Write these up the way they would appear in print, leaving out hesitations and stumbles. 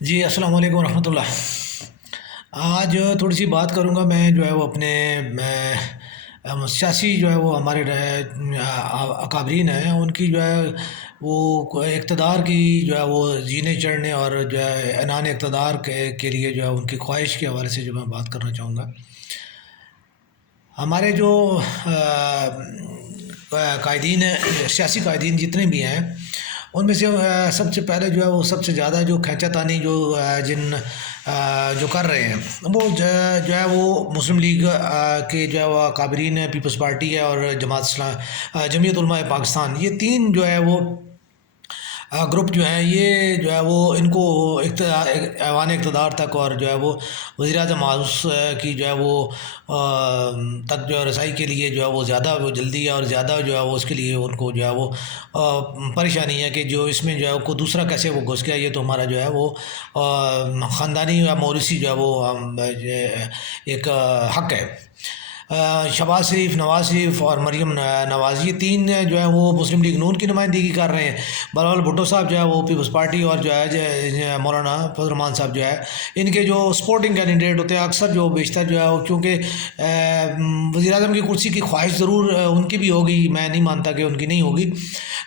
جی السلام علیکم ورحمۃ اللہ۔ آج تھوڑی سی بات کروں گا میں جو ہے وہ اپنے سیاسی جو ہے وہ ہمارے اکابرین ہیں ان کی جو ہے وہ اقتدار کی جو ہے وہ جینے چڑھنے اور جو ہے اعلان اقتدار کے لیے جو ہے ان کی خواہش کے حوالے سے جو میں بات کرنا چاہوں گا۔ ہمارے جو قائدین سیاسی قائدین جتنے بھی ہیں ان میں سے سب سے پہلے جو ہے وہ سب سے زیادہ جو کھینچا تانی جو کر رہے ہیں وہ جو ہے وہ مسلم لیگ کے جو ہے وہ اکابرین ہے، پیپلز پارٹی ہے اور جمعیت علماء پاکستان، یہ تین جو ہے وہ گروپ جو ہیں یہ جو ہے وہ ان کو ایوان اقتدار تک اور جو ہے وہ وزیر اعظم ہاؤس کی جو ہے وہ تک جو ہے رسائی کے لیے جو ہے وہ زیادہ وہ جلدی اور زیادہ جو ہے وہ اس کے لیے ان کو جو ہے وہ پریشانی ہے کہ جو اس میں جو ہے کو دوسرا کیسے وہ گھس گیا، یہ تو ہمارا جو ہے وہ خاندانی یا موروثی جو ہے وہ ایک حق ہے۔ شہباز شریف، نواز شریف اور مریم نواز، یہ تین جو ہے وہ مسلم لیگ نون کی نمائندگی کر رہے ہیں۔ بلاول بھٹو صاحب جو ہے وہ پیپلز پارٹی اور جو ہے مولانا فضل الرحمان صاحب جو ہے ان کے جو سپورٹنگ کینڈیڈیٹ ہوتے ہیں اکثر جو بیشتر جو ہے وہ چونکہ وزیر اعظم کی کرسی کی خواہش ضرور ان کی بھی ہوگی، میں نہیں مانتا کہ ان کی نہیں ہوگی،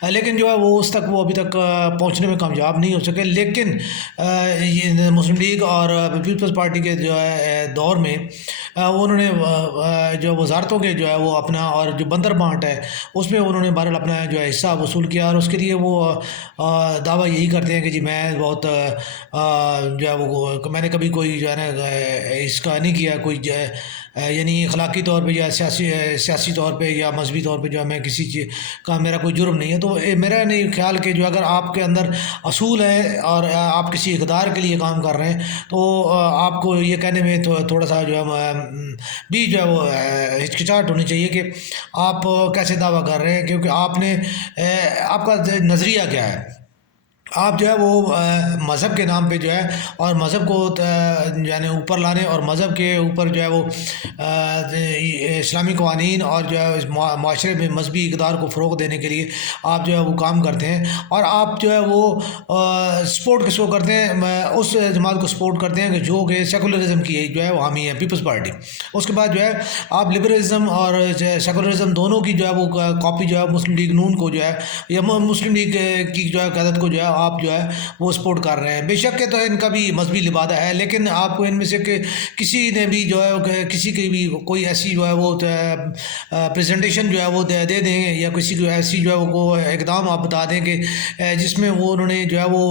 لیکن جو ہے وہ اس تک وہ ابھی تک پہنچنے میں کامیاب نہیں ہو سکے۔ لیکن یہ مسلم لیگ اور پیپلز پارٹی کے جو ہے دور میں انہوں نے جو وزارتوں کے جو ہے وہ اپنا اور جو بندر بانٹ ہے اس میں انہوں نے بہرحال اپنا جو ہے حصہ وصول کیا، اور اس کے لیے وہ دعویٰ یہی کرتے ہیں کہ جی میں بہت جو ہے وہ میں نے کبھی کوئی جو ہے نا اس کا نہیں کیا کوئی یعنی اخلاقی طور پہ یا سیاسی طور پہ یا مذہبی طور پہ جو ہے میں کسی چیز کا میرا کوئی جرم نہیں ہے۔ تو میرا نہیں خیال کہ جو اگر آپ کے اندر اصول ہے اور آپ کسی اقدار کے لیے کام کر رہے ہیں تو آپ کو یہ کہنے میں تھوڑا سا جو ہے بھی جو ہے وہ ہچکچاہٹ ہونی چاہیے کہ آپ کیسے دعویٰ کر رہے ہیں، کیونکہ آپ نے آپ کا نظریہ کیا ہے۔ آپ جو ہے وہ مذہب کے نام پہ جو ہے اور مذہب کو یعنی اوپر لانے اور مذہب کے اوپر جو ہے وہ اسلامی قوانین اور جو ہے معاشرے میں مذہبی اقدار کو فروغ دینے کے لیے آپ جو ہے وہ کام کرتے ہیں، اور آپ جو ہے وہ سپورٹ کس کو کرتے ہیں؟ اس جماعت کو سپورٹ کرتے ہیں کہ جو کہ سیکولرزم کی جو ہے وہ حامی ہے، پیپلز پارٹی۔ اس کے بعد جو ہے آپ لبرلزم اور سیکولرزم دونوں کی جو ہے وہ کاپی جو ہے مسلم لیگ نون کو جو ہے یا مسلم لیگ کی جو ہے قیادت کو جو ہے آپ جو ہے وہ سپورٹ کر رہے ہیں۔ بے شک کہ تو ان کا بھی مذہبی لبادہ ہے، لیکن آپ کو ان میں سے کہ کسی نے بھی جو ہے کسی کی بھی کوئی ایسی جو ہے وہ پریزنٹیشن جو ہے وہ دے دیں یا کسی کو ایسی جو ہے وہ اقدام آپ بتا دیں کہ جس میں وہ انہوں نے جو ہے وہ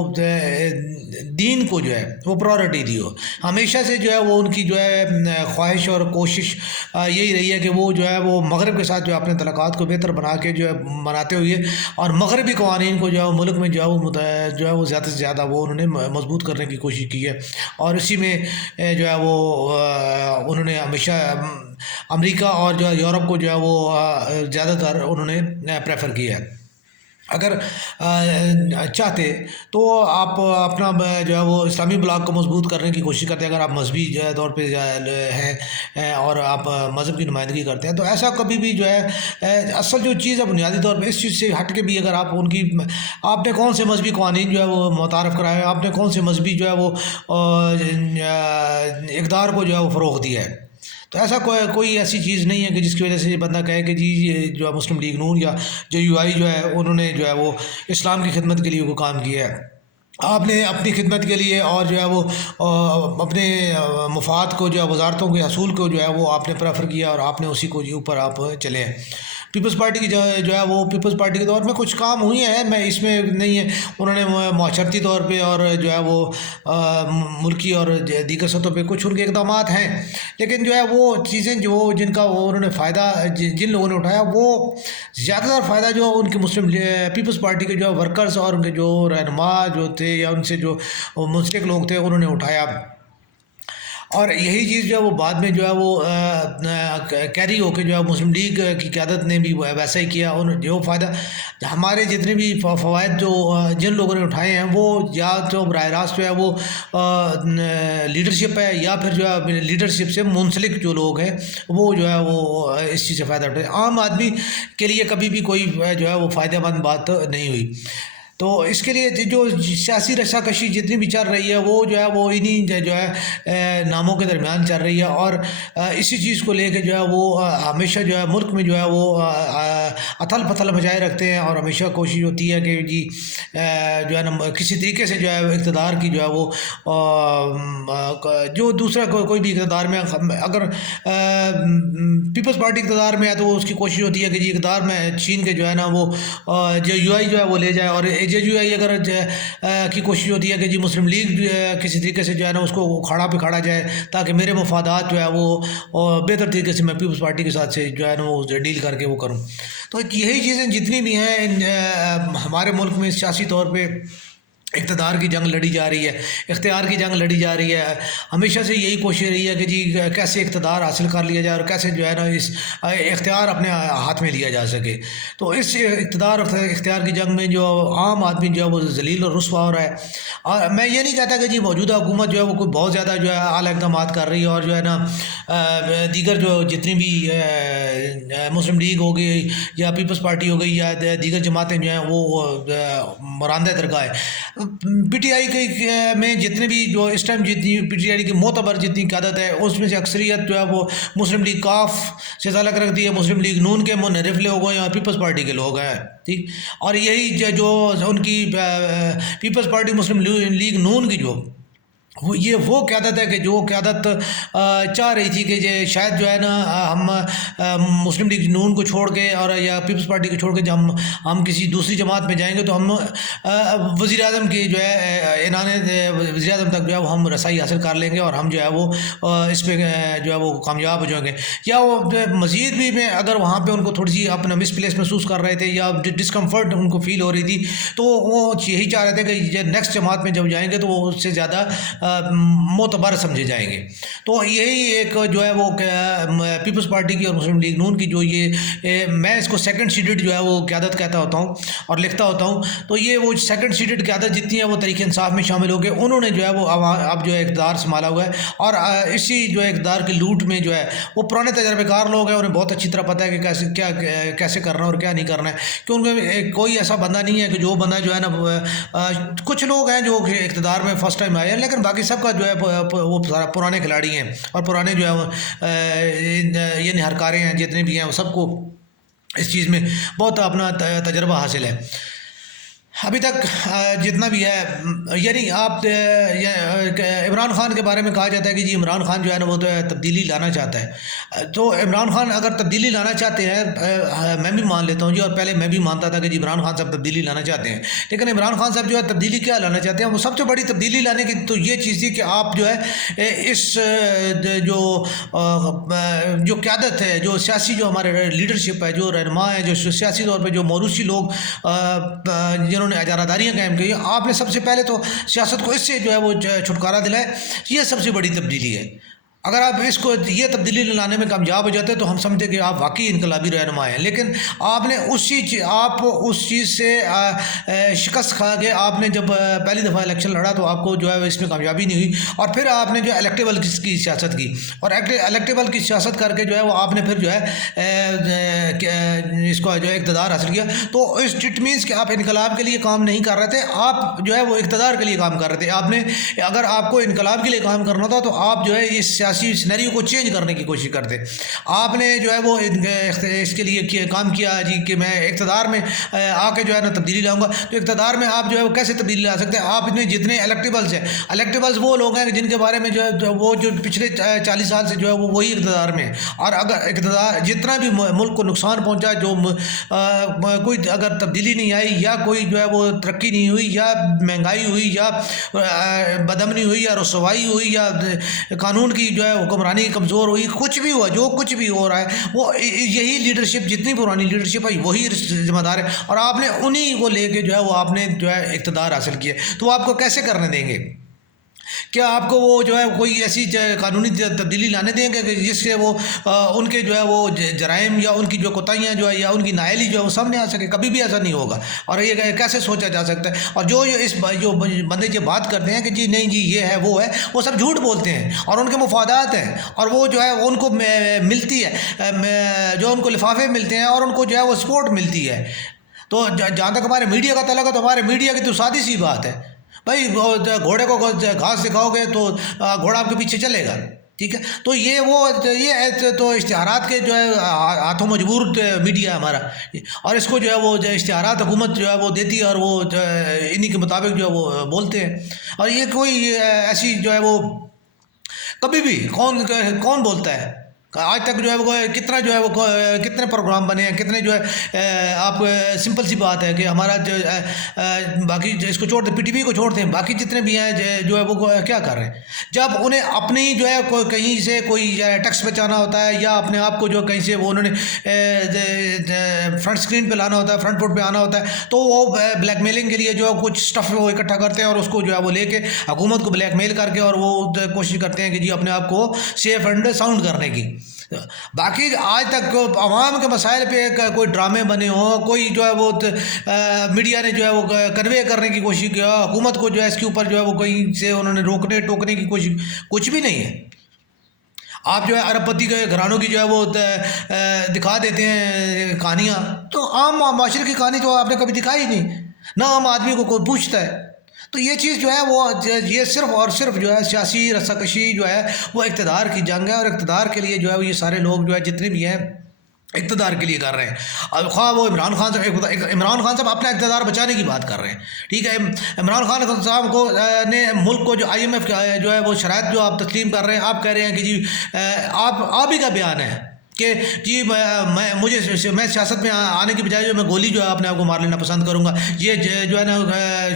دین کو جو ہے وہ پرائورٹی دی ہو۔ ہمیشہ سے جو ہے وہ ان کی جو ہے خواہش اور کوشش یہی رہی ہے کہ وہ جو ہے وہ مغرب کے ساتھ جو ہے اپنے تعلقات کو بہتر بنا کے جو ہے بناتے ہوئے اور مغربی قوانین کو جو ہے ملک میں جو ہے وہ زیادہ سے زیادہ وہ انہوں نے مضبوط کرنے کی کوشش کی ہے، اور اسی میں جو ہے وہ انہوں نے ہمیشہ امریکہ اور جو ہے یورپ کو جو ہے وہ زیادہ تر انہوں نے پریفر کیا ہے۔ اگر چاہتے تو آپ اپنا جو ہے وہ اسلامی بلاک کو مضبوط کرنے کی کوشش کرتے ہیں، اگر آپ مذہبی جو ہے طور پہ ہیں اور آپ مذہب کی نمائندگی کرتے ہیں تو ایسا کبھی بھی جو ہے اصل جو چیز ہے بنیادی طور پہ اس چیز سے ہٹ کے بھی اگر آپ ان کی آپ نے کون سے مذہبی قوانین جو ہے وہ متعارف کرائے، آپ نے کون سے مذہبی جو ہے وہ اقدار کو جو ہے وہ فروغ دیا ہے، تو ایسا کوئی ایسی چیز نہیں ہے کہ جس کی وجہ سے یہ بندہ کہے کہ جی یہ جو ہے مسلم لیگ نون یا جو یو آئی جو ہے انہوں نے جو ہے وہ اسلام کی خدمت کے لیے وہ کام کیا ہے۔ آپ نے اپنی خدمت کے لیے اور جو ہے وہ اپنے مفاد کو جو ہے وزارتوں کے حصول کو جو ہے وہ آپ نے پریفر کیا اور آپ نے اسی کو اوپر آپ چلے ہیں۔ پیپلز پارٹی کی جو ہے وہ پیپلز پارٹی کے دور میں کچھ کام ہوئی ہیں، میں اس میں نہیں ہے، انہوں نے معاشرتی طور پہ اور جو ہے وہ ملکی اور دیگر سطحوں پہ کچھ ان کے اقدامات ہیں، لیکن جو ہے وہ چیزیں جو جن کا وہ انہوں نے فائدہ جن لوگوں نے اٹھایا وہ زیادہ تر فائدہ جو ان کے مسلم پیپلز پارٹی کے جو ورکرز اور ان کے جو رہنما جو تھے یا ان سے جو منسلک لوگ تھے انہوں نے اٹھایا، اور یہی چیز جو ہے وہ بعد میں جو ہے وہ کیری ہو کے جو ہے مسلم لیگ کی قیادت نے بھی ویسا ہی کیا، اور جو فائدہ ہمارے جتنے بھی فوائد جو جن لوگوں نے اٹھائے ہیں وہ یا تو براہ راست جو ہے وہ لیڈرشپ ہے یا پھر جو ہے لیڈرشپ سے منسلک جو لوگ ہیں وہ جو ہے وہ اس چیز سے فائدہ اٹھائے، عام آدمی کے لیے کبھی بھی کوئی جو ہے وہ فائدہ مند بات نہیں ہوئی۔ تو اس کے لیے جو سیاسی رشا کشی جتنی بھی چل رہی ہے وہ جو ہے وہ انہی جو ہے ناموں کے درمیان چل رہی ہے، اور اسی چیز کو لے کے جو ہے وہ ہمیشہ جو ہے ملک میں جو ہے وہ اتھل پتھل مچائے رکھتے ہیں، اور ہمیشہ کوشش ہوتی ہے کہ جی جو ہے نا کسی طریقے سے جو ہے اقتدار کی جو ہے وہ جو دوسرا کوئی بھی اقتدار میں اگر پیپلز پارٹی اقتدار میں ہے تو اس کی کوشش ہوتی ہے کہ جی اقتدار میں چھین کے جو ہے نا وہ جو یو آئی جو ہے وہ لے جائے، اور جے یو آئی اگر کی کوشش ہوتی ہے کہ جی مسلم لیگ کسی طریقے سے جو ہے نا اس کو کھاڑا پہ کھاڑا جائے تاکہ میرے مفادات جو ہے وہ بہتر طریقے سے میں پیپلز پارٹی کے ساتھ سے جو ہے نا وہ ڈیل کر کے وہ کروں۔ تو یہی چیزیں جتنی بھی ہیں ہمارے ملک میں سیاسی طور پہ اقتدار کی جنگ لڑی جا رہی ہے، اختیار کی جنگ لڑی جا رہی ہے، ہمیشہ سے یہی کوشش رہی ہے کہ جی کیسے اقتدار حاصل کر لیا جائے اور کیسے جو ہے نا اس اختیار اپنے ہاتھ میں لیا جا سکے۔ تو اس اقتدار اور اختیار کی جنگ میں جو عام آدمی جو ہے وہ ذلیل اور رسوا ہو رہا ہے، اور میں یہ نہیں کہتا کہ جی موجودہ حکومت جو ہے وہ کوئی بہت زیادہ جو ہے اعلیٰ اقدامات کر رہی ہے، اور جو ہے نا دیگر جو جتنی بھی مسلم لیگ ہو گئی یا پیپلز پارٹی ہو گئی یا دیگر جماعتیں جو ہیں وہ مراندہ درگاہ ہے۔ پی ٹی آئی کے میں جتنے بھی جو اس ٹائم جتنی پی ٹی آئی کی معتبر جتنی قیادت ہے اس میں سے اکثریت جو ہے وہ مسلم لیگ کاف سے تعلق رکھتی ہے، مسلم لیگ نون کے منحرف لوگ ہیں اور پیپلز پارٹی کے لوگ ہیں، ٹھیک۔ اور یہی جو ان کی پیپلز پارٹی مسلم لیگ نون کی جو یہ وہ قیادت ہے کہ جو قیادت چاہ رہی تھی کہ شاید جو ہے نا ہم مسلم لیگ نون کو چھوڑ کے اور یا پیپلز پارٹی کو چھوڑ کے جب ہم کسی دوسری جماعت میں جائیں گے تو ہم وزیر اعظم کی جو ہے اعلان وزیر اعظم تک جو ہے وہ ہم رسائی حاصل کر لیں گے اور ہم جو ہے وہ اس پہ جو ہے وہ کامیاب ہو جائیں گے، یا وہ مزید بھی میں اگر وہاں پہ ان کو تھوڑی سی اپنا مس پلیس محسوس کر رہے تھے یا ڈسکمفرٹ ان کو فیل ہو رہی تھی تو وہ یہی چاہ رہے تھے کہ نیکسٹ جماعت میں جب جائیں گے تو وہ اس سے زیادہ معتبر سمجھے جائیں گے۔ تو یہی ایک جو ہے وہ پیپلز پارٹی کی اور مسلم لیگ نون کی جو یہ میں اس کو سیکنڈ سیڈڈ جو ہے وہ قیادت کہتا ہوتا ہوں اور لکھتا ہوتا ہوں، تو یہ وہ سیکنڈ سیڈڈ قیادت جتنی ہے وہ تحریک انصاف میں شامل ہو گئے، انہوں نے جو ہے وہ اب جو ہے اقتدار سنبھالا ہوا ہے، اور اسی جو ہے اقتدار کی لوٹ میں جو ہے وہ پرانے تجربے کار لوگ ہیں، انہیں بہت اچھی طرح پتہ ہے کہ کیسے کرنا اور کیا نہیں کرنا ہے، کیونکہ کوئی ایسا بندہ نہیں ہے کہ جو بندہ جو ہے نا کچھ لوگ ہیں جو اقتدار میں فرسٹ ٹائم آئے ہیں، لیکن باقی سب کا جو ہے وہ پرانے کھلاڑی ہیں اور پرانے جو ہے یہ نہرکارے ہیں جتنے بھی ہیں وہ سب کو اس چیز میں بہت اپنا تجربہ حاصل ہے۔ ابھی تک جتنا بھی ہے یعنی آپ عمران خان کے بارے میں کہا جاتا ہے کہ جی عمران خان جو ہے نا وہ تو تبدیلی لانا چاہتا ہے، تو عمران خان اگر تبدیلی لانا چاہتے ہیں میں بھی مان لیتا ہوں جی، اور پہلے میں بھی مانتا تھا کہ جی عمران خان صاحب تبدیلی لانا چاہتے ہیں، لیکن عمران خان صاحب جو ہے تبدیلی کیا لانا چاہتے ہیں، وہ سب سے بڑی تبدیلی لانے کی تو یہ چیز تھی کہ آپ جو ہے اس جو قیادت ہے، جو سیاسی جو ہمارے لیڈرشپ ہے، جو رہنما ہے، جو سیاسی طور پہ جو موروثی لوگ جنہوں نے اجارہ داریاں قائم کی، آپ نے سب سے پہلے تو سیاست کو اس سے جو ہے وہ چھٹکارا دلائے، یہ سب سے بڑی تبدیلی ہے۔ اگر آپ اس کو یہ تبدیلی لانے میں کامیاب ہو جاتے تو ہم سمجھتے کہ آپ واقعی انقلابی رہنما ہیں، لیکن آپ نے آپ اس چیز سے شکست کھا کے آپ نے جب پہلی دفعہ الیکشن لڑا تو آپ کو جو ہے اس میں کامیابی نہیں ہوئی، اور پھر آپ نے جو الیکٹیبل کی سیاست کی، اور الیکٹیبل کی سیاست کر کے جو ہے وہ آپ نے پھر جو ہے اس کو جو ہے اقتدار حاصل کیا، تو اٹ مینس کہ آپ انقلاب کے لیے کام نہیں کر رہے تھے، آپ جو ہے وہ اقتدار کے لیے کام کر رہے تھے۔ آپ نے اگر آپ کو انقلاب کے لیے کام کرنا تھا تو آپ جو ہے اس سینیریو کو چینج کرنے کی کوشش کرتے، آپ نے جو ہے وہ اس کے لیے کام کیا جی کہ میں اقتدار میں آ کے جو ہے نا تبدیلی لاؤں گا، تو اقتدار میں آپ جو ہے وہ کیسے تبدیلی لا سکتے ہیں؟ آپ نے جتنے الیکٹیبلز ہیں، الیکٹیبلز وہ لوگ ہیں جن کے بارے میں جو ہے وہ جو پچھلے 40 سال سے جو ہے وہ وہی اقتدار میں ہیں، اور اگر اقتدار جتنا بھی ملک کو نقصان پہنچا، جو کوئی اگر تبدیلی نہیں آئی یا کوئی جو ہے وہ ترقی نہیں ہوئی یا مہنگائی ہوئی یا بدامنی ہوئی یا رسوائی ہوئی یا قانون کی جو ہے حکمرانی کمزور ہوئی، کچھ بھی ہوا، جو کچھ بھی ہو رہا ہے وہ یہی لیڈرشپ جتنی پرانی لیڈرشپ ہے وہی ذمہ دار ہے، اور آپ نے انہی کو لے کے جو ہے وہ آپ نے جو ہے اقتدار حاصل کیا، تو آپ کو کیسے کرنے دیں گے؟ کیا آپ کو وہ جو ہے کوئی ایسی قانونی تبدیلی لانے دیں گے کہ جس سے وہ ان کے جو ہے وہ جرائم یا ان کی جو کوتاہیاں جو ہے یا ان کی نااہلی جو ہے وہ سامنے آ سکے؟ کبھی بھی ایسا نہیں ہوگا، اور یہ کیسے سوچا جا سکتا ہے؟ اور جو بندے جو بات کرتے ہیں کہ جی نہیں جی یہ ہے وہ سب جھوٹ بولتے ہیں، اور ان کے مفادات ہیں، اور وہ جو ہے ان کو ملتی ہے جو ان کو لفافے ملتے ہیں اور ان کو جو ہے وہ سپورٹ ملتی ہے، تو جہاں تک ہمارے میڈیا کا تعلق ہے تو ہمارے میڈیا کی تو سادی سی بات ہے بھائی، گھوڑے کو گھاس دکھاؤ گے تو گھوڑا آپ کے پیچھے چلے گا، ٹھیک ہے. تو یہ تو اشتہارات کے جو ہے ہاتھوں مجبور میڈیا ہے ہمارا، اور اس کو جو ہے وہ اشتہارات حکومت جو ہے وہ دیتی ہے اور وہ انہی کے مطابق جو ہے وہ بولتے ہیں. اور یہ کوئی ایسی جو ہے وہ کبھی بھی کون بولتا ہے؟ آج تک جو ہے وہ کتنا جو ہے وہ کتنے پروگرام بنے ہیں، کتنے جو ہے آپ سمپل سی بات ہے کہ ہمارا جو باقی اس کو چھوڑ دیں، پی ٹی وی کو چھوڑ دیں، باقی جتنے بھی ہیں جو ہے وہ کیا کر رہے ہیں؟ جب انہیں اپنی جو ہے کہیں سے کوئی ٹیکس بچانا ہوتا ہے یا اپنے آپ کو جو کہیں سے وہ انہوں نے فرنٹ اسکرین پہ لانا ہوتا ہے، فرنٹ فٹ پہ آنا ہوتا ہے، تو وہ بلیک میلنگ کے لیے جو ہے کچھ اسٹف وہ اکٹھا کرتے ہیں اور اس کو جو ہے وہ لے کے حکومت کو بلیک میل کر کے اور وہ کوشش کرتے ہیں کہ جی اپنے آپ کو سیف اینڈ ساؤنڈ کرنے کی. باقی آج تک عوام کے مسائل پہ کوئی ڈرامے بنے ہوں، کوئی جو ہے وہ میڈیا نے جو ہے وہ کنوے کرنے کی کوشش کیا، حکومت کو جو ہے اس کے اوپر جو ہے وہ کہیں سے انہوں نے روکنے ٹوکنے کی کوشش، کچھ بھی نہیں ہے. آپ جو ہے ارب پتی کے گھرانوں کی جو ہے وہ دکھا دیتے ہیں کہانیاں، تو عام معاشرے کی کہانی تو آپ نے کبھی دکھائی نہیں، نہ عام آدمی کو کوئی پوچھتا ہے. تو یہ چیز جو ہے وہ یہ صرف اور صرف جو ہے سیاسی رساکشی جو ہے وہ اقتدار کی جنگ ہے، اور اقتدار کے لیے جو ہے وہ یہ سارے لوگ جو ہے جتنے بھی ہیں اقتدار کے لیے کر رہے ہیں. اور خواہ وہ عمران خان صاحب اپنا اقتدار بچانے کی بات کر رہے ہیں، ٹھیک ہے. عمران خان صاحب کو نے ملک کو جو آئی ایم ایف جو ہے وہ شرائط جو آپ تسلیم کر رہے ہیں، آپ کہہ رہے ہیں کہ جی آپ ہی کا بیان ہے کہ جی میں سیاست میں آنے کی بجائے جو میں گولی جو ہے اپنے آپ کو مار لینا پسند کروں گا، یہ جو ہے نا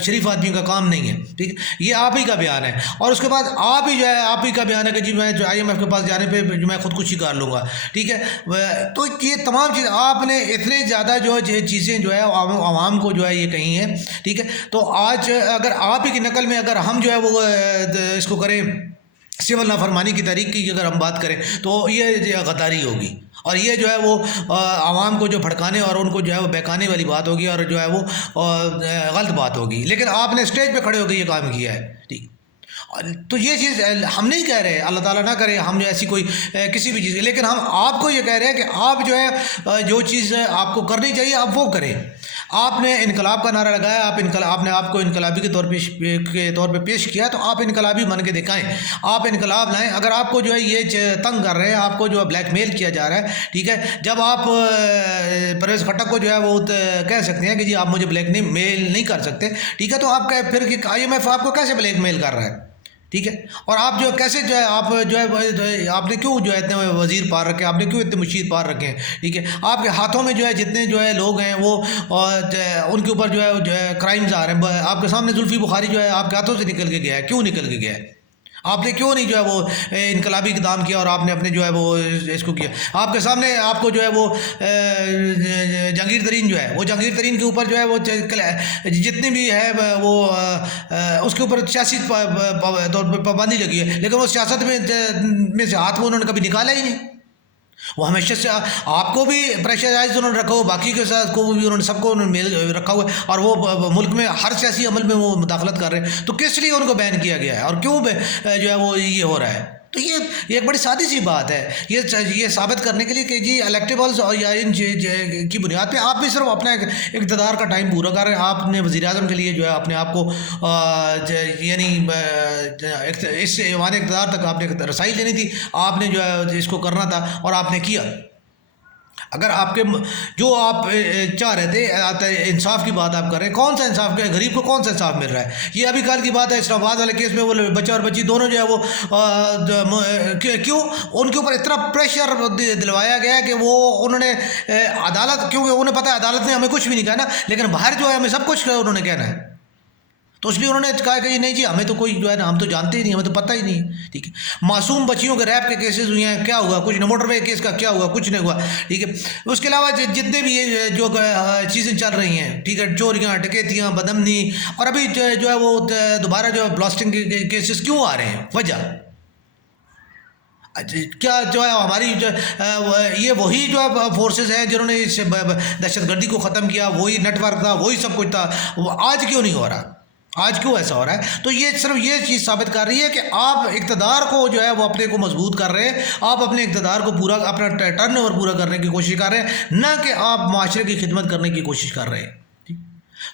شریف آدمی کا کام نہیں ہے، ٹھیک ہے. یہ آپ ہی کا بیان ہے. اور اس کے بعد آپ ہی جو ہے آپ ہی کا بیان ہے کہ جی میں جو آئی ایم ایف کے پاس جانے پہ جو میں خودکشی کر لوں گا، ٹھیک ہے. تو یہ تمام چیز آپ نے اتنے زیادہ جو چیزیں جو ہے عوام کو جو ہے یہ کہی ہیں، ٹھیک ہے. تو آج اگر آپ ہی کی نقل میں اگر ہم جو ہے وہ اس کو کریں، سول نافرمانی کی تحریک کی اگر ہم بات کریں، تو یہ غداری ہوگی، اور یہ جو ہے وہ عوام کو جو بھڑکانے اور ان کو جو ہے وہ بہکانے والی بات ہوگی، اور جو ہے وہ غلط بات ہوگی. لیکن آپ نے اسٹیج پہ کھڑے ہو کے یہ کام کیا ہے، ٹھیک. تو یہ چیز ہم نہیں کہہ رہے، اللہ تعالیٰ نہ کرے ہم جو ایسی کوئی کسی بھی چیز، لیکن ہم آپ کو یہ کہہ رہے ہیں کہ آپ جو ہے جو چیز آپ کو کرنی چاہیے آپ وہ کریں. آپ نے انقلاب کا نعرہ لگایا، آپ نے آپ کو انقلابی کے طور پہ پیش کیا، تو آپ انقلابی بن کے دکھائیں، آپ انقلاب لائیں. اگر آپ کو جو ہے یہ تنگ کر رہے ہیں، آپ کو جو ہے بلیک میل کیا جا رہا ہے، ٹھیک ہے. جب آپ پرویز خٹک کو جو ہے وہ کہہ سکتے ہیں کہ جی آپ مجھے بلیک میل نہیں کر سکتے، ٹھیک ہے، تو آپ پھر آئی ایم ایف آپ کو کیسے بلیک میل کر رہا ہے، ٹھیک ہے. اور آپ جو کیسے جو ہے آپ جو ہے آپ نے کیوں جو ہے اتنے وزیر پار رکھے، آپ نے کیوں اتنے مشیر پار رکھے ہیں، ٹھیک ہے. آپ کے ہاتھوں میں جو ہے جتنے جو ہے لوگ ہیں وہ ان کے اوپر جو ہے کرائمز آ رہے ہیں. آپ کے سامنے زلفی بخاری جو ہے آپ کے ہاتھوں سے نکل کے گیا ہے، کیوں نکل کے گیا ہے؟ آپ نے کیوں نہیں جو ہے وہ انقلابی اقدام کیا اور آپ نے اپنے جو ہے وہ اس کو کیا؟ آپ کے سامنے آپ کو جو ہے وہ جہانگیر ترین جو ہے وہ جہانگیر ترین کے اوپر جو ہے وہ جتنی بھی ہے وہ اس کے اوپر سیاسی طور پہ پابندی لگی ہے، لیکن وہ سیاست میں سے ہاتھ وہ انہوں نے کبھی نکالا ہی نہیں. وہ ہمیشہ سے آپ کو بھی پریشرائز انہوں نے رکھا ہوا، باقی کے ساتھ کو بھی انہوں نے سب کو میل رکھا ہوا ہے، اور وہ ملک میں ہر سیاسی عمل میں وہ مداخلت کر رہے ہیں. تو کس لیے ان کو بین کیا گیا ہے اور کیوں جو ہے وہ یہ ہو رہا ہے؟ تو یہ ایک بڑی سادی سی بات ہے، یہ ثابت کرنے کے لیے کہ جی الیکٹیبلز اور یا ان کی بنیاد پہ آپ بھی صرف اپنا اقتدار کا ٹائم پورا کر رہے ہیں. آپ نے وزیر اعظم کے لیے جو ہے اپنے آپ کو یعنی اس ایوان اقتدار تک آپ نے رسائی لینی تھی، آپ نے جو ہے اس کو کرنا تھا اور آپ نے کیا. اگر آپ کے جو آپ چاہ رہے تھے انصاف کی بات آپ کر رہے ہیں، کون سا انصاف کیا؟ غریب کو کون سا انصاف مل رہا ہے؟ یہ ابھی کل کی بات ہے، اسلام آباد والے کیس میں وہ بچہ اور بچی دونوں جو ہے وہ کیوں ان کے اوپر اتنا پریشر دلوایا گیا کہ وہ انہوں نے عدالت، کیونکہ انہیں پتہ ہے عدالت نے ہمیں کچھ بھی نہیں کہنا، لیکن باہر جو ہے ہمیں سب کچھ انہوں نے کہنا ہے. تو اس لیے انہوں نے کہا کہ نہیں جی ہمیں تو کوئی جو ہے نا، ہم تو جانتے ہی نہیں، ہمیں تو پتہ ہی نہیں، ٹھیک ہے. معصوم بچیوں کے ریپ کے کیسز ہوئے ہیں، کیا ہوا؟ کچھ نہیں. موٹر وے کیس کا کیا ہوا؟ کچھ نہیں ہوا، ٹھیک ہے. اس کے علاوہ جتنے بھی یہ جو چیزیں چل رہی ہیں، ٹھیک ہے، چوریاں، ڈکیتیاں، بدامنی، اور ابھی جو ہے وہ دوبارہ جو ہے بلاسٹنگ کے کیسز کیوں آ رہے ہیں؟ وجہ کیا جو ہے ہماری یہ وہی جو ہے فورسز ہیں جنہوں نے اس دہشت گردی کو ختم کیا، وہی نیٹ ورک تھا، وہی سب کچھ تھا. آج کیوں نہیں ہو رہا؟ آج کیوں ایسا ہو رہا ہے؟ تو یہ صرف یہ چیز ثابت کر رہی ہے کہ آپ اقتدار کو جو ہے وہ اپنے کو مضبوط کر رہے ہیں، آپ اپنے اقتدار کو اپنا ٹرن اوور پورا کرنے کی کوشش کر رہے ہیں، نہ کہ آپ معاشرے کی خدمت کرنے کی کوشش کر رہے ہیں.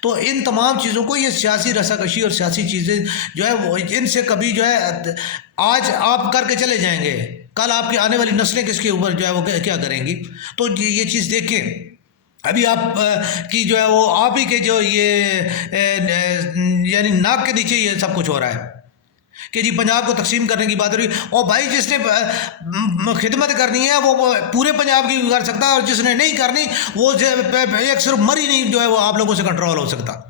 تو ان تمام چیزوں کو یہ سیاسی رساکشی اور سیاسی چیزیں جو ہے وہ ان سے کبھی جو ہے آج آپ کر کے چلے جائیں گے، کل آپ کی آنے والی نسلیں کس کے اوپر جو ہے وہ کیا کریں گی؟ تو یہ چیز دیکھیں، ابھی آپ کی جو ہے وہ آپ ہی کے جو یہ یعنی ناک کے نیچے یہ سب کچھ ہو رہا ہے کہ جی پنجاب کو تقسیم کرنے کی بات ہو رہی ہے، اور بھائی جس نے خدمت کرنی ہے وہ پورے پنجاب کی کر سکتا ہے، اور جس نے نہیں کرنی وہ ایک صرف مری نہیں جو ہے وہ آپ لوگوں سے کنٹرول ہو سکتا۔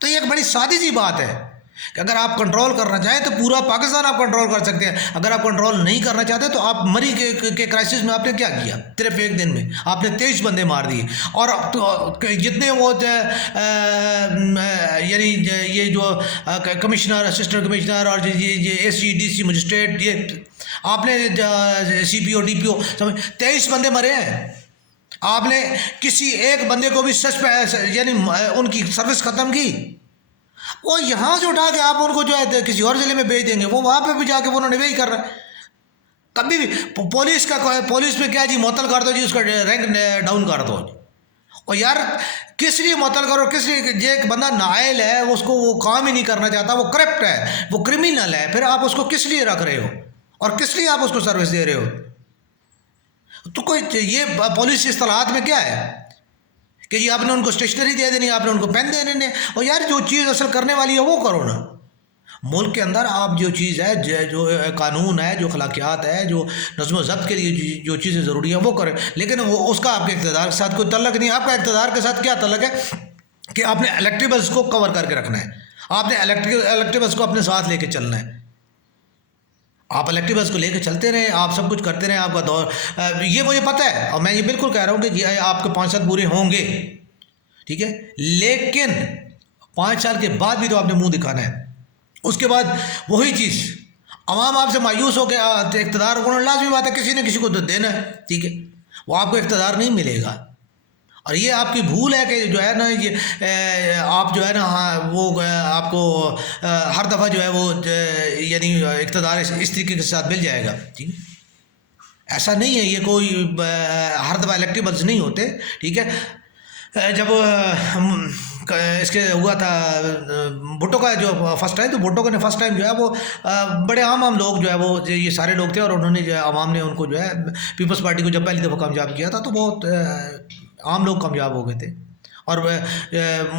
تو یہ ایک بڑی سادی سی بات ہے کہ اگر آپ کنٹرول کرنا چاہیں تو پورا پاکستان آپ کنٹرول کر سکتے ہیں، اگر آپ کنٹرول نہیں کرنا چاہتے تو آپ مری کے کرائسس میں آپ نے کیا کیا؟ صرف ایک دن میں آپ نے 23 بندے مار دیے، اور جتنے وہ یعنی یہ جو کمشنر، اسسٹنٹ کمشنر اور یہ اے سی ڈی سی مجسٹریٹ، یہ آپ نے سی پی او ڈی پی او 23 بندے مرے ہیں۔ آپ نے کسی ایک بندے کو بھی یعنی ان کی سروس ختم کی، وہ یہاں سے اٹھا کے آپ ان کو جو ہے کسی اور ضلع میں بھیج دیں گے، وہ وہاں پہ بھی جا کے انہوں نے وہی کر رہا ہے۔ کبھی بھی پولیس میں کیا جی معطل کر دو جی، اس کا رینک ڈاؤن کر دو، اور یار کس لیے معطل کرو؟ کس لیے؟ جو ایک بندہ نااہل ہے، اس کو وہ کام ہی نہیں کرنا چاہتا، وہ کرپٹ ہے، وہ کرمینل ہے، پھر آپ اس کو کس لیے رکھ رہے ہو اور کس لیے آپ اس کو سروس دے رہے ہو؟ تو کوئی یہ پولیس اصطلاحات میں کیا ہے کہ جی آپ نے ان کو اسٹیشنری دے دینی، آپ نے ان کو پین دے دینے، اور یار جو چیز اصل کرنے والی ہے وہ کرو نا۔ ملک کے اندر آپ جو چیز ہے، جو قانون ہے، جو اخلاقیات ہے، جو نظم و ضبط کے لیے جو چیزیں ضروری ہیں وہ کریں، لیکن وہ اس کا آپ کے اقتدار کے ساتھ کوئی تعلق نہیں۔ آپ کا اقتدار کے ساتھ کیا تعلق ہے کہ آپ نے الیکٹیبلز کو کور کر کے رکھنا ہے، آپ نے الیکٹیبلز کو اپنے ساتھ لے کے چلنا ہے، آپ الیکٹیبلز کو لے کے چلتے رہیں، آپ سب کچھ کرتے رہیں، آپ کا دور یہ مجھے پتہ ہے، اور میں یہ بالکل کہہ رہا ہوں کہ یہ آپ کے 5 سال پورے ہوں گے، ٹھیک ہے، لیکن 5 سال کے بعد بھی تو آپ نے منہ دکھانا ہے۔ اس کے بعد وہی چیز عوام آپ سے مایوس ہو کے اقتدار کو لازمی بات ہے کسی نہ کسی کو تو دینا ہے، ٹھیک ہے، وہ آپ کو اقتدار نہیں ملے گا، اور یہ آپ کی بھول ہے کہ جو ہے نا یہ آپ جو ہے نا وہ آپ کو ہر دفعہ جو ہے وہ یعنی اقتدار اس طریقے کے ساتھ مل جائے گا، ٹھیک ہے، ایسا نہیں ہے، یہ کوئی ہر دفعہ الیکٹیبلز نہیں ہوتے، ٹھیک ہے۔ جب اس کے ہوا تھا بھٹو کا جو فرسٹ ٹائم، تو بھٹو نے فرسٹ ٹائم جو ہے وہ بڑے عام لوگ جو ہے وہ یہ سارے لوگ تھے، اور انہوں نے جو ہے عوام نے ان کو جو ہے پیپلز پارٹی کو جب پہلی دفعہ کامیاب کیا تھا تو بہت عام لوگ کامیاب ہو گئے تھے، اور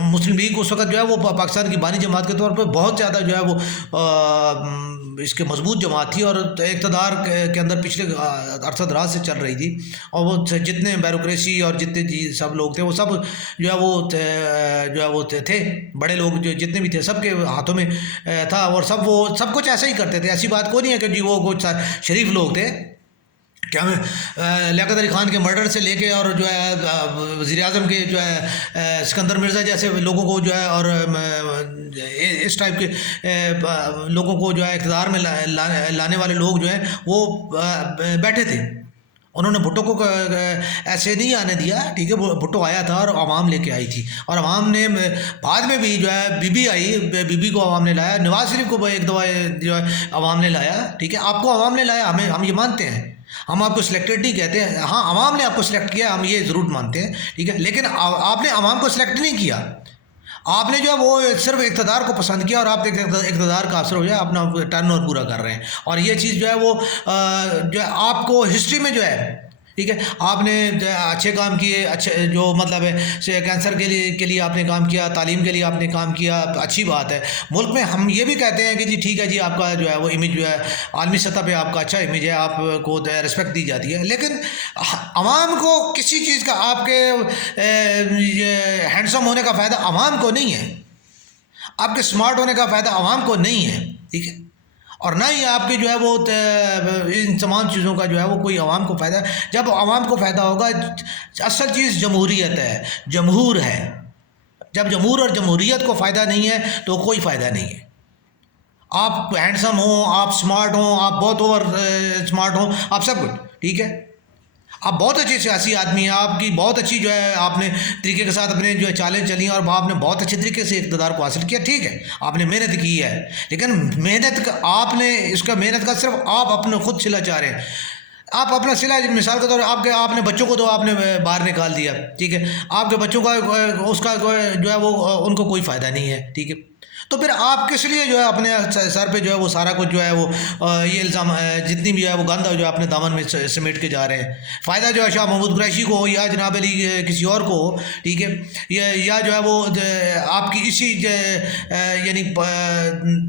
مسلم لیگ اس وقت جو ہے وہ پاکستان کی بانی جماعت کے طور پہ بہت زیادہ جو ہے وہ اس کے مضبوط جماعت تھی، اور اقتدار کے اندر پچھلے عرصہ دراز سے چل رہی تھی، اور وہ جتنے بیوروکریسی اور جتنے سب لوگ تھے وہ سب جو ہے وہ تھے بڑے لوگ، جو جتنے بھی تھے سب کے ہاتھوں میں تھا، اور وہ سب کچھ ایسا ہی کرتے تھے، ایسی بات کوئی نہیں ہے کہ جی وہ کچھ شریف لوگ تھے۔ کیا لیاقت علی خان کے مرڈر سے لے کے اور جو ہے وزیر اعظم کے جو ہے سکندر مرزا جیسے لوگوں کو جو ہے، اور اس ٹائپ کے لوگوں کو جو ہے اقتدار میں لانے والے لوگ جو ہیں وہ بیٹھے تھے، انہوں نے بھٹو کو ایسے نہیں آنے دیا، ٹھیک ہے، بھٹو آیا تھا اور عوام لے کے آئی تھی، اور عوام نے بعد میں بھی جو ہے B B I, B B کو عوام نے لایا، نواز شریف کو ایک دفعہ جو ہے عوام نے لایا، ٹھیک ہے، آپ کو عوام نے لایا، ہم یہ مانتے ہیں، ہم آپ کو سلیکٹڈ نہیں کہتے ہیں، ہاں عوام نے آپ کو سلیکٹ کیا، ہم یہ ضرور مانتے ہیں، ٹھیک ہے، لیکن آپ نے عوام کو سلیکٹ نہیں کیا، آپ نے جو ہے وہ صرف اقتدار کو پسند کیا، اور آپ اقتدار کا اثر ہو جائے اپنا ٹرن اوور پورا کر رہے ہیں، اور یہ چیز جو ہے وہ جو ہے آپ کو ہسٹری میں جو ہے، ٹھیک ہے، آپ نے اچھے کام کیے، اچھے جو مطلب ہے کینسر کے لیے آپ نے کام کیا، تعلیم کے لیے آپ نے کام کیا، اچھی بات ہے، ملک میں ہم یہ بھی کہتے ہیں کہ جی ٹھیک ہے جی آپ کا جو ہے وہ امیج جو ہے عالمی سطح پہ آپ کا اچھا امیج ہے، آپ کو رسپیکٹ دی جاتی ہے، لیکن عوام کو کسی چیز کا آپ کے ہینڈسم ہونے کا فائدہ عوام کو نہیں ہے، آپ کے اسمارٹ ہونے کا فائدہ عوام کو نہیں ہے، ٹھیک ہے، اور نہ ہی آپ کے جو ہے وہ ان تمام چیزوں کا جو ہے وہ کوئی عوام کو فائدہ ہے۔ جب عوام کو فائدہ ہوگا، اصل چیز جمہوریت ہے، جمہور ہے، جب جمہور اور جمہوریت کو فائدہ نہیں ہے تو کوئی فائدہ نہیں ہے، آپ ہینڈسم ہوں، آپ اسمارٹ ہوں، آپ بہت اوور اسمارٹ ہوں، آپ سب کچھ ٹھیک ہے، آپ بہت اچھے سیاسی آدمی ہیں، آپ کی بہت اچھی جو ہے آپ نے طریقے کے ساتھ اپنے جو ہے چالیں چلی ہیں، اور آپ نے بہت اچھے طریقے سے اقتدار کو حاصل کیا، ٹھیک ہے، آپ نے محنت کی ہے، لیکن محنت کا آپ نے اس کا محنت کا صرف آپ اپنے خود صلہ چاہ رہے ہیں، آپ اپنا سلا مثال کے طور پر آپ نے بچوں کو تو آپ نے باہر نکال دیا، ٹھیک ہے، آپ کے بچوں کا اس کا جو ہے وہ ان کو کوئی فائدہ نہیں ہے، ٹھیک ہے، تو پھر آپ کس لیے جو ہے اپنے سر پہ جو ہے وہ سارا کچھ جو ہے وہ یہ الزام جتنی بھی ہے وہ گند جو ہے اپنے دامن میں سمیٹ کے جا رہے ہیں؟ فائدہ جو ہے شاہ محمود قریشی کو ہو یا جناب علی کسی اور کو ہو، ٹھیک ہے، یا جو ہے وہ آپ کی اسی یعنی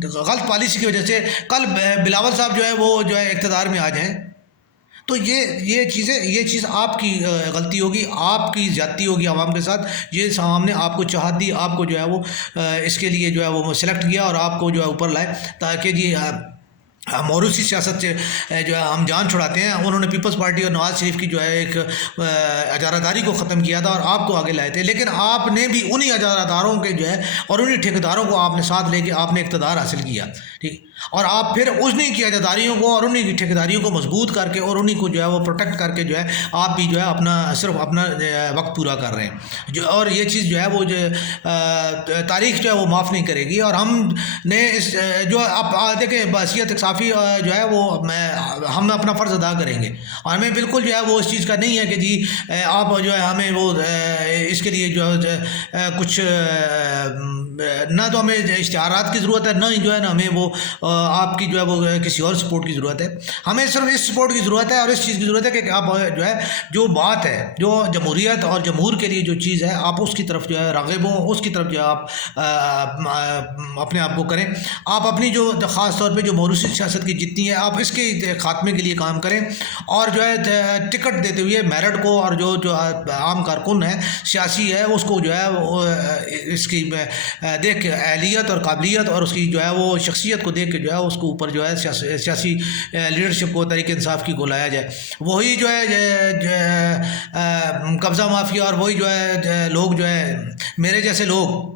غلط پالیسی کی وجہ سے کل بلاول صاحب جو ہے وہ جو ہے اقتدار میں آ جائیں، تو یہ چیز آپ کی غلطی ہوگی، آپ کی زیادتی ہوگی عوام کے ساتھ، یہ عوام نے آپ کو چاہت دی، آپ کو جو ہے وہ اس کے لیے جو ہے وہ سلیکٹ کیا اور آپ کو جو ہے اوپر لائے تاکہ جی موروثی سیاست سے جو ہے ہم جان چھڑاتے ہیں۔ انہوں نے پیپلز پارٹی اور نواز شریف کی جو ہے ایک اجارہ داری کو ختم کیا تھا اور آپ کو آگے لائے تھے، لیکن آپ نے بھی انہی اجارہ داروں کے جو ہے اور انہی ٹھیکیداروں کو آپ نے ساتھ لے کے آپ نے اقتدار حاصل کیا، ٹھیک، اور آپ پھر انہی کی اجاراداریوں کو اور انہی کی ٹھیکیداریوں کو مضبوط کر کے اور انہی کو جو ہے وہ پروٹیکٹ کر کے جو ہے آپ بھی جو ہے صرف اپنا وقت پورا کر رہے ہیں اور یہ چیز جو ہے وہ تاریخ جو ہے وہ معاف نہیں کرے گی۔ اور ہم نے اس جو آپ دیکھیں بحثیت صافی جو ہے وہ ہم اپنا فرض ادا کریں گے اور ہمیں بالکل جو ہے وہ اس چیز کا نہیں ہے کہ جی آپ جو ہے ہمیں وہ اس کے لیے جو ہے کچھ نہ تو ہمیں اشتہارات کی ضرورت ہے، نہ ہی جو ہے نا ہمیں وہ آپ کی جو ہے وہ کسی اور سپورٹ کی ضرورت ہے، ہمیں صرف اس سپورٹ کی ضرورت ہے اور اس چیز کی ضرورت ہے کہ آپ جو ہے جو بات ہے جو جمہوریت اور جمہور کے لیے جو چیز ہے آپ اس کی طرف جو ہے راغب ہوں، اس کی طرف جو ہے آپ اپنے آپ کو کریں، آپ اپنی جو خاص طور پہ جو موروثی سیاست کی جتنی ہے آپ اس کے خاتمے کے لیے کام کریں اور جو ہے ٹکٹ دیتے ہوئے میرٹ کو اور جو عام کارکن ہے سیاسی ہے اس کو جو ہے اس کی دیکھ کے اہلیت اور قابلیت اور اس کی جو ہے وہ شخصیت کو دیکھ کے جو ہے اس کو اوپر جو ہے سیاسی لیڈرشپ کو تحریک انصاف کی کو لایا جائے۔ وہی جو ہے قبضہ مافیا اور وہی جو ہے لوگ جو ہے میرے جیسے لوگ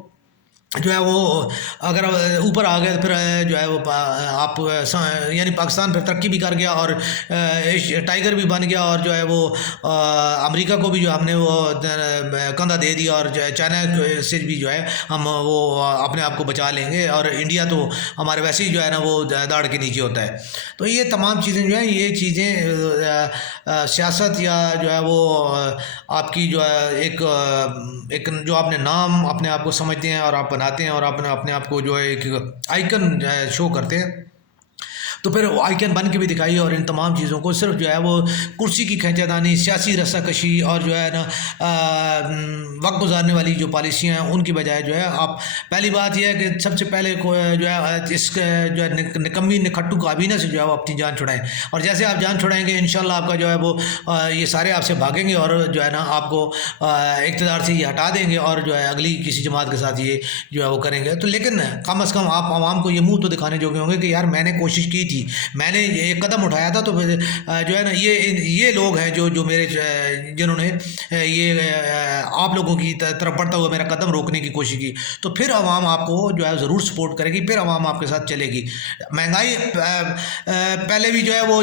جو ہے وہ اگر اوپر آ گئے تو پھر جو ہے وہ آپ یعنی پاکستان پھر ترقی بھی کر گیا اور ٹائیگر بھی بن گیا اور جو ہے وہ امریکہ کو بھی جو ہم نے وہ کندھا دے دیا اور چائنا سے بھی جو ہے ہم وہ اپنے آپ کو بچا لیں گے اور انڈیا تو ہمارے ویسے ہی جو ہے نا وہ داڑھ کے نیچے ہوتا ہے۔ تو یہ تمام چیزیں جو ہیں یہ چیزیں سیاست یا جو ہے وہ آپ کی جو ہے ایک جو آپ نے نام اپنے آپ کو سمجھتے ہیں اور آپ بناتے ہیں اور اپنے آپ کو جو ہے ایک آئیکن شو کرتے ہیں، تو پھر آئیکن بن کے بھی دکھائیے اور ان تمام چیزوں کو صرف جو ہے وہ کرسی کی کھینچا دانی، سیاسی رسہ کشی اور جو ہے نا وقت گزارنے والی جو پالیسیاں ہیں ان کی بجائے جو ہے آپ پہلی بات یہ ہے کہ سب سے پہلے جو ہے اس جو ہے نکمی نکھٹو کابینہ سے جو ہے وہ اپنی جان چھڑائیں اور جیسے آپ جان چھڑائیں گے انشاءاللہ آپ کا جو ہے وہ یہ سارے آپ سے بھاگیں گے اور جو ہے نا آپ کو اقتدار سے یہ ہٹا دیں گے اور جو ہے اگلی کسی جماعت کے ساتھ یہ جو ہے وہ کریں گے۔ تو لیکن کم از کم آپ عوام کو یہ منہ تو دکھانے جوگے ہوں گے کہ یار میں نے کوشش کی تھی، میں نے ایک قدم اٹھایا تھا، تو جو ہے نا یہ لوگ ہیں جو میرے جنہوں نے یہ آپ لوگوں کی طرف بڑھتا ہوا میرا قدم روکنے کی کوشش کی، تو پھر عوام آپ کو جو ہے ضرور سپورٹ کرے گی، پھر عوام آپ کے ساتھ چلے گی۔ مہنگائی پہلے بھی جو ہے وہ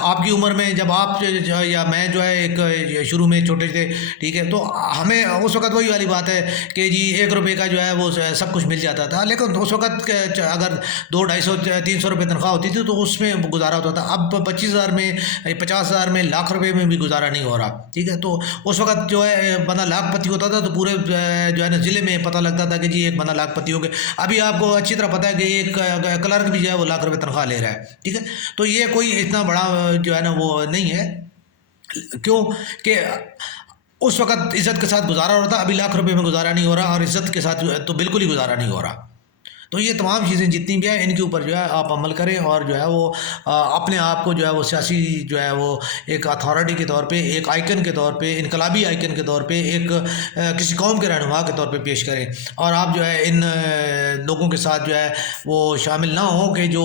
آپ کی عمر میں جب آپ یا میں جو ہے ایک شروع میں چھوٹے تھے، ٹھیک ہے، تو ہمیں اس وقت وہی والی بات ہے کہ جی 1 روپے کا جو ہے وہ سب کچھ مل جاتا تھا، لیکن اس وقت اگر 200 250 300 روپے تنخواہ ہوتی تھی تو اس میں گزارا ہوتا تھا۔ اب 25,000 میں 50,000 میں لاکھ روپے میں بھی گزارا نہیں ہو رہا، ٹھیک ہے، تو اس وقت جو ہے بندہ لاکھ پتی ہوتا تھا تو پورے جو ہے نا ضلع میں پتہ لگتا تھا کہ جی ایک بندہ لاکھ پتی ہو گیا۔ ابھی آپ کو اچھی طرح پتہ ہے کہ ایک کلرک بھی جو ہے وہ لاکھ روپے تنخواہ لے رہا ہے، ٹھیک ہے، تو یہ کوئی اتنا بڑا جو ہے نا وہ نہیں ہے، کیوں کہ اس وقت عزت کے ساتھ گزارا ہو رہا تھا، ابھی لاکھ روپے میں گزارا نہیں ہو رہا اور عزت کے ساتھ تو بالکل ہی گزارا نہیں ہو رہا۔ تو یہ تمام چیزیں جتنی بھی ہیں ان کے اوپر جو ہے آپ عمل کریں اور جو ہے وہ اپنے آپ کو جو ہے وہ سیاسی جو ہے وہ ایک اتھارٹی کے طور پہ، ایک آئیکن کے طور پہ، انقلابی آئیکن کے طور پہ، ایک کسی قوم کے رہنما کے طور پہ پیش کریں اور آپ جو ہے ان لوگوں کے ساتھ جو ہے وہ شامل نہ ہوں کہ جو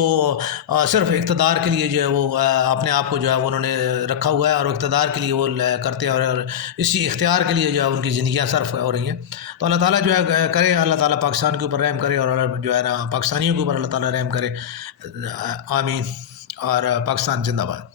صرف اقتدار کے لیے جو ہے وہ اپنے آپ کو جو ہے وہ انہوں نے رکھا ہوا ہے اور اقتدار کے لیے وہ کرتے ہیں اور اسی اختیار کے لیے جو ہے ان کی زندگیاں صرف ہو رہی ہیں۔ تو اللہ تعالیٰ جو ہے کرے، اللہ تعالیٰ پاکستان کے اوپر رحم کرے اور جو ہے نا پاکستانیوں کے اوپر اللہ تعالیٰ رحم کرے، آمین، اور پاکستان زندہ باد۔